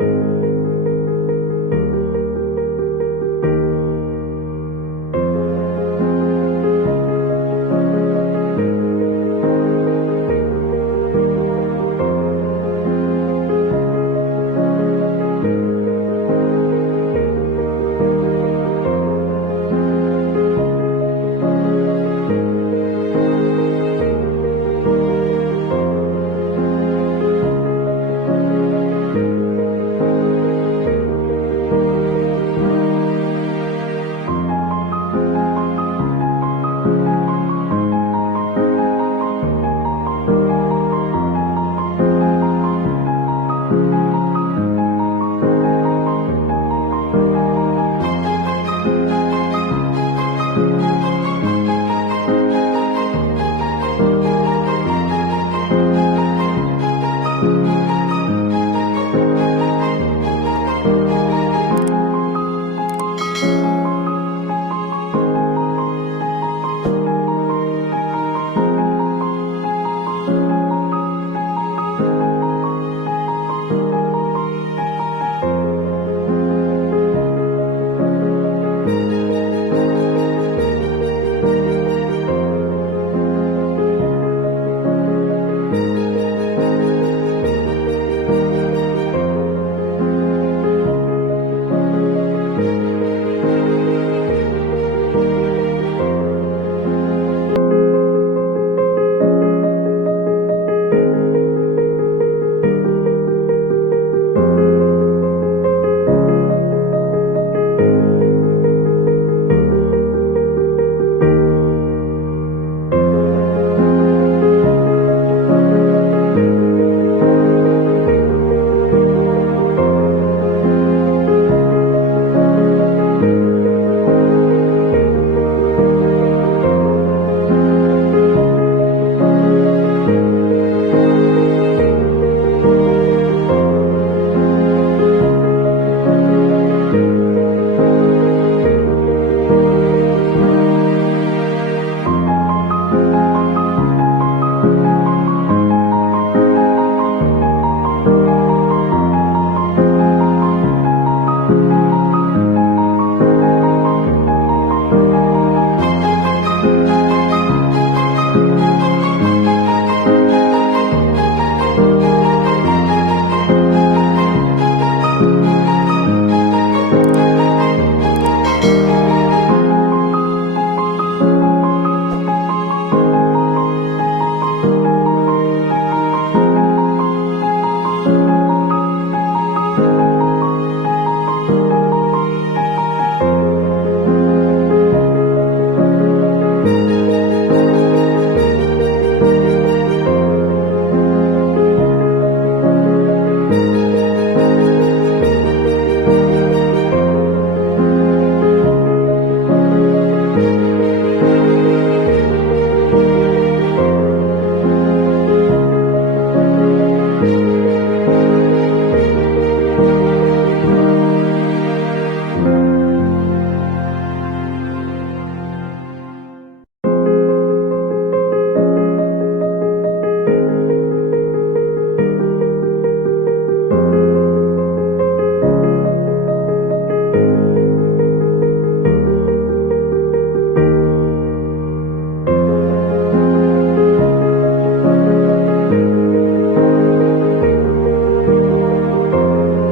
you